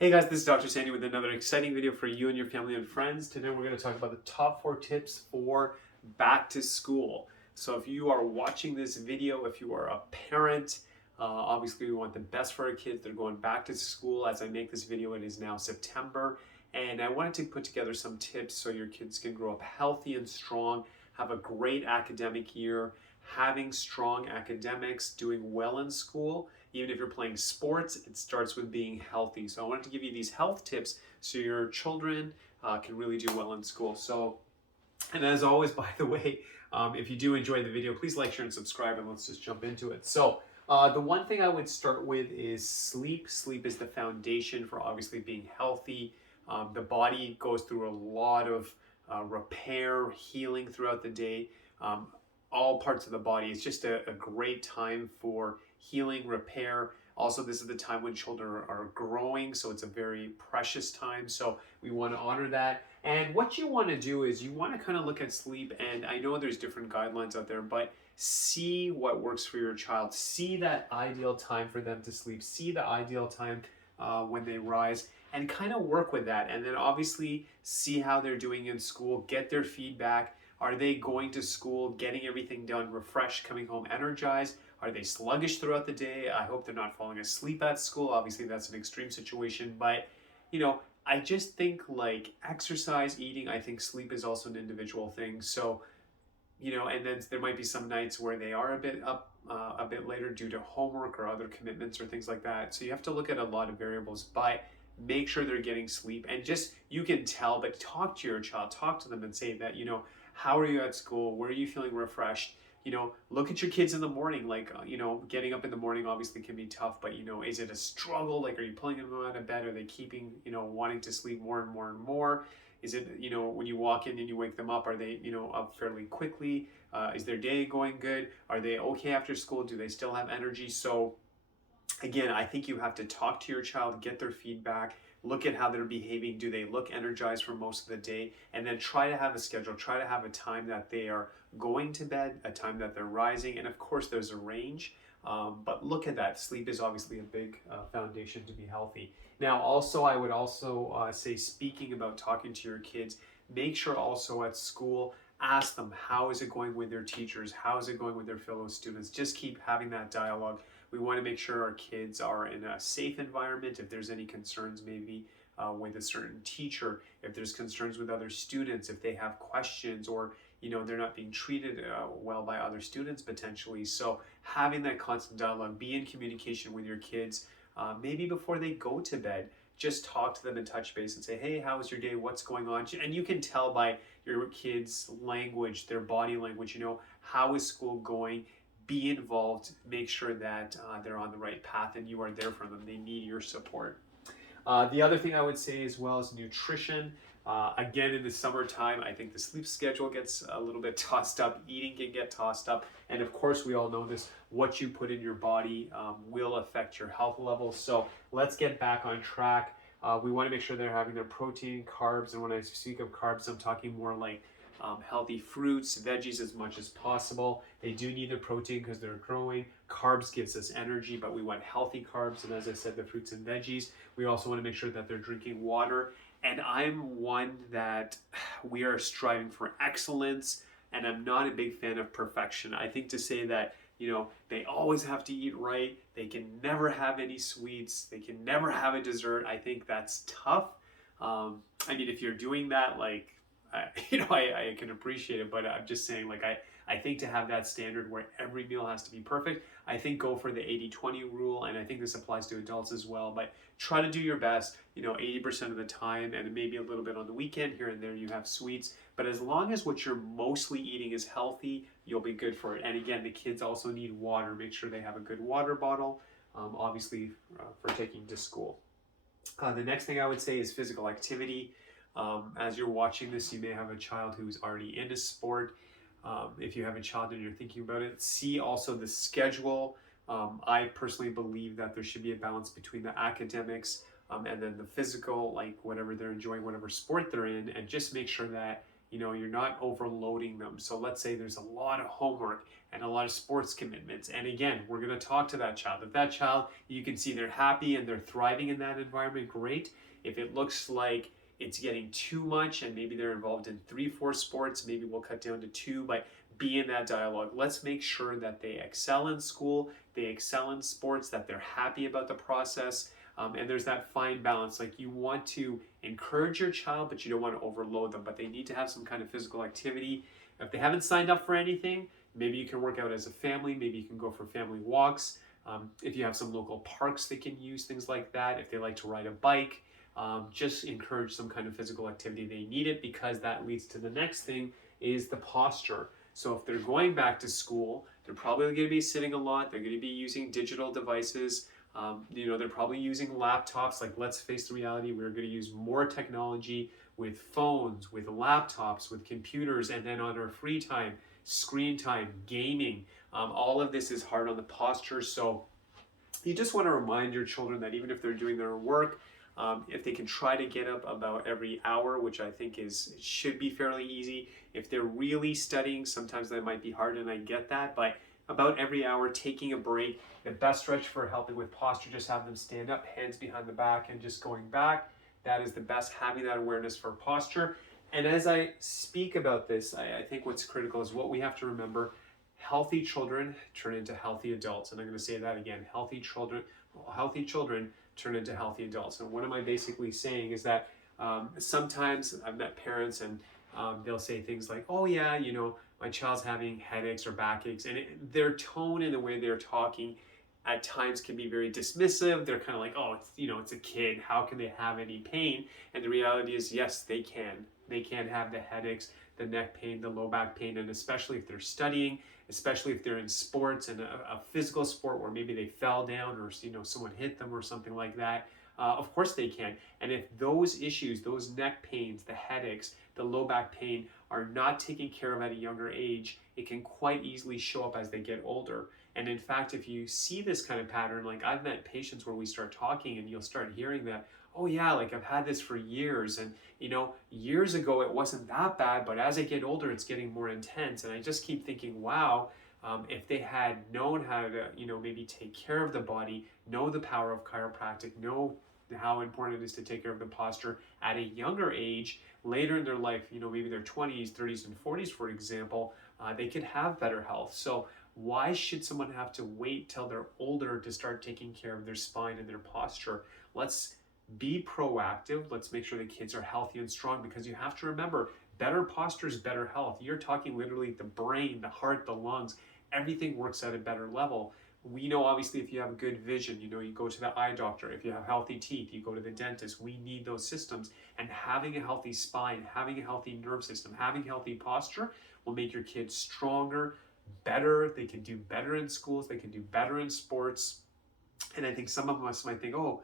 Hey guys, this is Dr. Sandy with another exciting video for you and your family and friends. Today we're going to talk about the top 4 tips for back to school. So if you are watching this video, if you are a parent, obviously we want the best for our kids. They're going back to school. As I make this video, it is now September, and I wanted to put together some tips so your kids can grow up healthy and strong, have a great academic year, having strong academics, doing well in school. Even if you're playing sports, it starts with being healthy. So I wanted to give you these health tips so your children can really do well in school. And as always, by the way, if you do enjoy the video, please like, share, and subscribe, and let's just jump into it. The one thing I would start with is sleep. Sleep is the foundation for obviously being healthy. The body goes through a lot of repair, healing throughout the day. All parts of the body. It's just a great time for healing, repair. Also, this is the time when children are growing, so it's a very precious time. So we want to honor that. And what you want to do is you want to kind of look at sleep, and I know there's different guidelines out there, but see what works for your child. See that ideal time for them to sleep. See the ideal time when they rise, and kind of work with that. And then obviously see how they're doing in school, get their feedback. Are they going to school, getting everything done, refreshed, coming home energized? Are they sluggish throughout the day? I hope they're not falling asleep at school. Obviously, that's an extreme situation, but I just think like exercise, eating, I think sleep is also an individual thing. So, and then there might be some nights where they are a bit up a bit later due to homework or other commitments or things like that. So you have to look at a lot of variables, but make sure they're getting sleep. And just, you can tell, but talk to your child, talk to them and say that, how are you at school? Where are you feeling refreshed? Look at your kids in the morning. Like, getting up in the morning obviously can be tough, but, is it a struggle? Like, are you pulling them out of bed? Are they keeping, wanting to sleep more and more and more? Is it, when you walk in and you wake them up, are they, up fairly quickly? Is their day going good? Are they okay after school? Do they still have energy? So, again, I think you have to talk to your child, get their feedback, look at how they're behaving. Do they look energized for most of the day? And then try to have a schedule, try to have a time that they are going to bed, a time that they're rising. And of course, there's a range, but look at that. Sleep is obviously a big foundation to be healthy. Now, also, I would also say, speaking about talking to your kids, make sure also at school, ask them, how is it going with their teachers? How is it going with their fellow students? Just keep having that dialogue. We want to make sure our kids are in a safe environment. If there's any concerns, maybe with a certain teacher, if there's concerns with other students, if they have questions, or they're not being treated well by other students potentially. So having that constant dialogue, be in communication with your kids, maybe before they go to bed. Just talk to them and touch base and say, hey, how was your day? What's going on? And you can tell by your kids' language, their body language, how is school going? Be involved, make sure that they're on the right path and you are there for them. They need your support. The other thing I would say as well is nutrition. Again, in the summertime, I think the sleep schedule gets a little bit tossed up. Eating can get tossed up. And of course, we all know this, what you put in your body will affect your health levels. So let's get back on track. We want to make sure they're having their protein, carbs. And when I speak of carbs, I'm talking more like healthy fruits, veggies as much as possible. They do need the protein because they're growing. Carbs gives us energy, but we want healthy carbs. And as I said, the fruits and veggies. We also want to make sure that they're drinking water. And I'm one that we are striving for excellence, and I'm not a big fan of perfection. I think to say that, they always have to eat right, they can never have any sweets, they can never have a dessert, I think that's tough. If you're doing that, like, I can appreciate it, but I'm just saying, like, I think to have that standard where every meal has to be perfect, I think go for the 80-20 rule, and I think this applies to adults as well, but try to do your best, 80% of the time, and maybe a little bit on the weekend, here and there you have sweets, but as long as what you're mostly eating is healthy, you'll be good for it. And again, the kids also need water. Make sure they have a good water bottle, obviously for taking to school. The next thing I would say is physical activity. As you're watching this, you may have a child who's already into sport. If you have a child and you're thinking about it, see also the schedule. I personally believe that there should be a balance between the academics and then the physical, like whatever they're enjoying, whatever sport they're in, and just make sure that you're not overloading them. So let's say there's a lot of homework and a lot of sports commitments. And again, we're going to talk to that child. If that child, you can see they're happy and they're thriving in that environment, great. If it looks like it's getting too much and maybe they're involved in 3-4 sports, maybe we'll cut down to 2, but be in that dialogue. Let's make sure that they excel in school, they excel in sports, that they're happy about the process. And there's that fine balance. Like, you want to encourage your child, but you don't want to overload them. But they need to have some kind of physical activity. If they haven't signed up for anything, maybe you can work out as a family. Maybe you can go for family walks. If you have some local parks they can use, things like that. If they like to ride a bike, just encourage some kind of physical activity. They need it, because that leads to the next thing, is the posture. So if they're going back to school, they're probably going to be sitting a lot. They're going to be using digital devices. They're probably using laptops. Like, let's face the reality, we're going to use more technology with phones, with laptops, with computers, and then on our free time, screen time, gaming. All of this is hard on the posture. So you just want to remind your children that even if they're doing their work, if they can try to get up about every hour, which I think should be fairly easy. If they're really studying, sometimes that might be hard, and I get that, but about every hour, taking a break. The best stretch for helping with posture, just have them stand up, hands behind the back, and just going back. That is the best, having that awareness for posture. And as I speak about this, I think what's critical is what we have to remember. Healthy children turn into healthy adults. And I'm going to say that again. Healthy children turn into healthy adults. And what am I basically saying is that sometimes I've met parents and they'll say things like, oh yeah, my child's having headaches or backaches, and their tone and the way they're talking at times can be very dismissive. They're kind of like, oh, it's a kid. How can they have any pain? And the reality is, yes, they can. They can have the headaches, the neck pain, the low back pain, and especially if they're studying, especially if they're in sports and a physical sport where maybe they fell down or someone hit them or something like that. Of course they can. And if those issues, those neck pains, the headaches, the low back pain are not taken care of at a younger age, it can quite easily show up as they get older. And in fact, if you see this kind of pattern, like I've met patients where we start talking and you'll start hearing that, oh yeah, like I've had this for years, and years ago it wasn't that bad, but as I get older, it's getting more intense. And I just keep thinking, wow, if they had known how to, maybe take care of the body, know the power of chiropractic, know how important it is to take care of the posture at a younger age, later in their life, maybe their 20s, 30s, and 40s, for example, they could have better health. So why should someone have to wait till they're older to start taking care of their spine and their posture? Let's be proactive. Let's make sure the kids are healthy and strong, because you have to remember, better posture is better health. You're talking literally the brain, the heart, the lungs, everything works at a better level. We know, obviously, if you have good vision, you go to the eye doctor. If you have healthy teeth, you go to the dentist. We need those systems. And having a healthy spine, having a healthy nerve system, having healthy posture will make your kids stronger, better. They can do better in schools. They can do better in sports. And I think some of us might think, oh,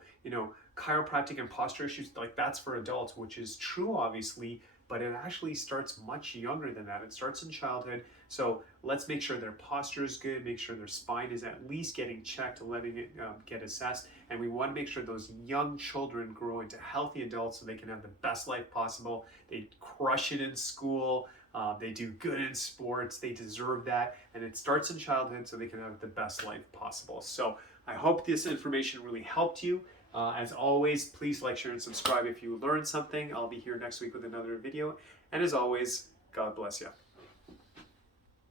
chiropractic and posture issues, like that's for adults, which is true, obviously, but it actually starts much younger than that. It starts in childhood. So let's make sure their posture is good, make sure their spine is at least getting checked, letting it get assessed. And we want to make sure those young children grow into healthy adults so they can have the best life possible. They crush it in school. They do good in sports. They deserve that. And it starts in childhood so they can have the best life possible. So I hope this information really helped you. As always, please like, share, and subscribe if you learned something. I'll be here next week with another video. And as always, God bless you.